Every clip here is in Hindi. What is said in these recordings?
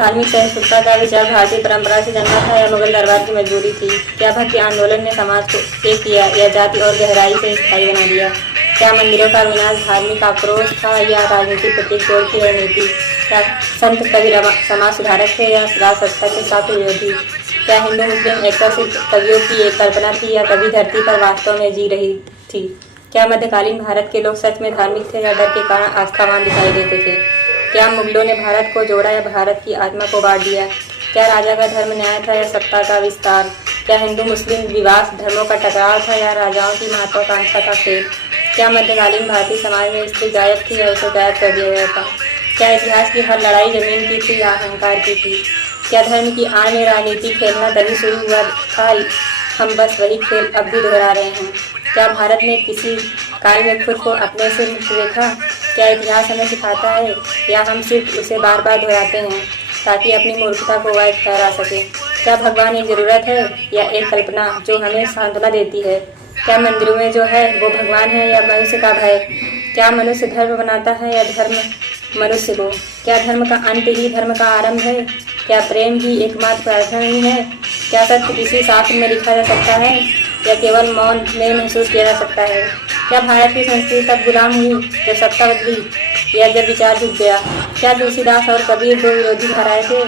धार्मिक सहिष्णुता का विचार भारतीय परंपरा से जन्मा था या मुगल दरबार की मजबूरी थी? क्या भक्ति आंदोलन ने समाज को एक किया या जाति और गहराई से स्थायी बना दिया? क्या मंदिरों का विनाश धार्मिक आक्रोश था या राजनीतिक प्रतिशोध की रणनीति? क्या संत कबीर समाज सुधारक थे या राजसत्ता के साथ विरोधी? क्या हिंदू मुस्लिम एकता सिर्फ कवियों की एक कल्पना थी या कभी धरती पर वास्तव में जी रही थी? क्या मध्यकालीन भारत के लोग सच में धार्मिक थे या डर के कारण आस्थावान दिखाई देते थे? क्या मुगलों ने भारत को जोड़ा या भारत की आत्मा को बांट दिया? क्या राजा का धर्म न्याय था या सत्ता का विस्तार? क्या हिंदू मुस्लिम विवाद धर्मों का टकराव था या राजाओं की महत्वाकांक्षा का खेल? क्या मध्यकालीन भारतीय समाज में स्त्री गायब थी या उसे गायब कर दिया गया था? क्या इतिहास की हर लड़ाई जमीन की थी या अहंकार की थी? क्या धर्म की आड़ में राजनीति खेलना तभी शुरू हुआ था? हम बस वही खेल अब भी दोहरा रहे हैं। क्या भारत ने किसी काल में खुद को अपने से मुक्त देखा? क्या इतिहास हमें सिखाता है या हम सिर्फ उसे बार बार दोहराते हैं ताकि अपनी मूर्खता को वायद ठहरा सके? क्या भगवान एक जरूरत है या एक कल्पना जो हमें सांत्वना देती है? क्या मंदिरों में जो है वो भगवान है या मनुष्य का भय? क्या मनुष्य धर्म बनाता है या धर्म मनुष्य को? क्या धर्म का अंत ही धर्म का आरंभ है? क्या प्रेम ही एकमात्र प्रार्थना नहीं है? क्या सत्य किसी शास्त्र में लिखा जा सकता है या केवल मौन में महसूस किया जा सकता है? क्या भारत की संस्कृति तब गुलाम हुई जब सत्ता बदली या जब विचार झुक गया? क्या तुलसीदास और कबीर दो विरोधी धाराएं थे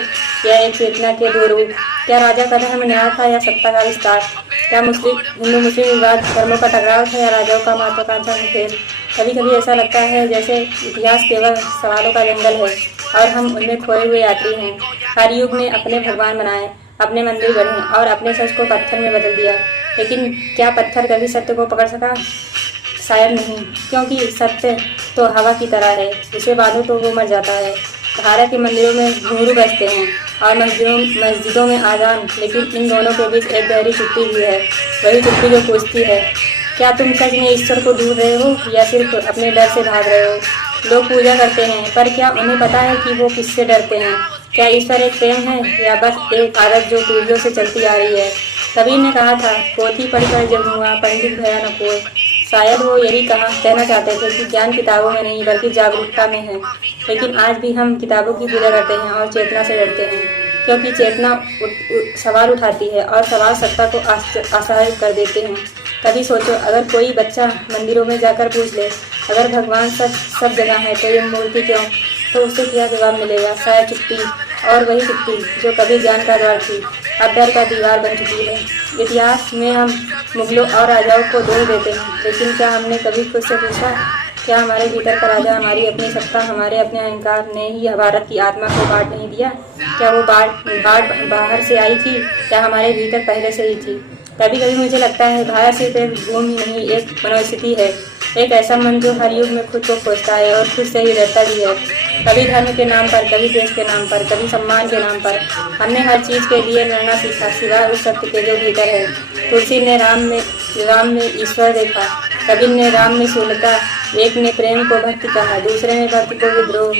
या एक चेतना के दो रूप? क्या राजा का धर्म न्याय था या सत्ता का विस्तार? क्या हिंदू मुस्लिम विवाद धर्मों का टकराव था या राजाओं का महत्वाकांक्षा का खेल? कभी कभी ऐसा लगता है जैसे इतिहास केवल सवालों का जंगल है और हम उनमें खोए हुए यात्री हैं। हर युग ने अपने भगवान बनाए, अपने मंदिर गढ़े और अपने सच को पत्थर में बदल दिया, लेकिन क्या पत्थर कभी सत्य को पकड़ सका? शायद नहीं, क्योंकि सत्य तो हवा की तरह है, उसे बांधो तो वो मर जाता है। भारत के मंदिरों में घुंघरू बजते हैं और मस्जिदों में आजान, लेकिन इन दोनों के बीच एक गहरी चुप्पी भी है, वही चुप्पी जो पूछती है, क्या तुम सच में ईश्वर को ढूंढ रहे हो या सिर्फ अपने डर से भाग रहे हो? लोग पूजा करते हैं, पर क्या उन्हें पता है कि वो किससे डरते हैं? क्या ईश्वर एक प्रेम है या बस एक आदत जो पीढ़ियों से चलती आ रही है? कबीर ने कहा था, पोथी पढ़कर जब हुआ पंडित भया न कोई। शायद वो यही कहना चाहते थे कि ज्ञान किताबों में नहीं बल्कि जागरूकता में है। लेकिन आज भी हम किताबों की पूजा करते हैं और चेतना से डरते हैं, क्योंकि चेतना सवाल उठाती है और सवाल सत्ता को असहाय कर देते हैं। कभी सोचो, अगर कोई बच्चा मंदिरों में जाकर पूछ ले, अगर भगवान सब जगह है तो ये मूर्ति क्यों? तो उससे क्या जवाब मिलेगा? शायद चुप्पी, और वही चुप्पी जो कभी ज्ञान का द्वार थी अब डर का दीवार बन चुकी है। इतिहास में हम मुगलों और राजाओं को दोष देते हैं, लेकिन क्या हमने कभी खुद से पूछा, क्या हमारे भीतर का राजा, हमारी अपनी सत्ता, हमारे अपने अहंकार ने ही भारत की आत्मा को बांट नहीं दिया? क्या वो बाढ़ बाहर से आई थी या हमारे भीतर पहले से ही थी? कभी कभी मुझे लगता है भारत सिर्फ एक भूमि नहीं, एक मनोस्थिति है, एक ऐसा मन जो हर युग में खुद को खोजता है और खुद से ही डरता भी है। कभी धर्म के नाम पर, कभी देश के नाम पर, कभी सम्मान के नाम पर हमने हर चीज के लिए लड़ना सीखा, सिवाय उस सत्य के जो भीतर है। तुलसी ने राम में ईश्वर देखा, कबीर ने राम में शून्यता, एक ने प्रेम को भक्ति कहा, दूसरे ने भक्ति को विद्रोह।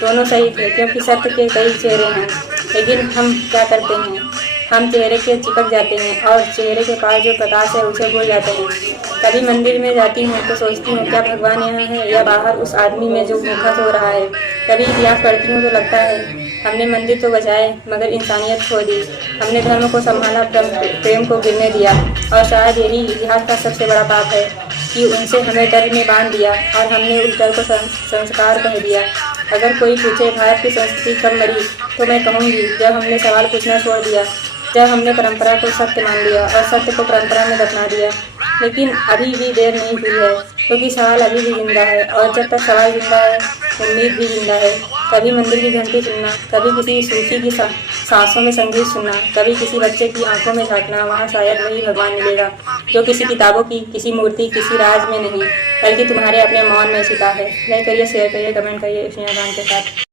दोनों सही थे, क्योंकि सत्य के कई चेहरे हैं। लेकिन हम क्या करते हैं? हम चेहरे के चिपक जाते हैं और चेहरे के पास जो प्रकाश है उसे भूल जाते हैं। कभी मंदिर में जाती हूँ तो सोचती हूँ, क्या भगवान यहाँ है या बाहर उस आदमी में जो भूखा सो रहा है? कभी इतिहास पढ़ती हूँ तो लगता है हमने मंदिर तो बचाए मगर इंसानियत खो दी। हमने धर्म को संभाला, प्रेम को गिरने दिया, और शायद यही इतिहास का सबसे बड़ा पाप है कि उनसे हमें डर में बांध दिया और हमने उस डर को संस्कार कह दिया। अगर कोई पूछे भारत की संस्कृति कब मरी, तो मैं कहूँगी जब हमने सवाल पूछना छोड़ दिया, जब हमने परंपरा को सत्य मान लिया और सत्य को परंपरा में दफना दिया। लेकिन अभी भी देर नहीं हुई है, क्योंकि सवाल अभी भी जिंदा है, और जब तक सवाल जिंदा है उम्मीद भी जिंदा है। कभी मंदिर की घंटी सुनना, कभी किसी सूफी की सांसों में संगीत सुनना, कभी किसी बच्चे की आंखों में झांकना, वहाँ शायद वही भगवान मिलेगा जो किसी किताबों की, किसी मूर्ति, किसी राज में नहीं, बल्कि तुम्हारे अपने मौन में छिपा है। लाइक करिए, शेयर करिए, कमेंट करिए इस के साथ।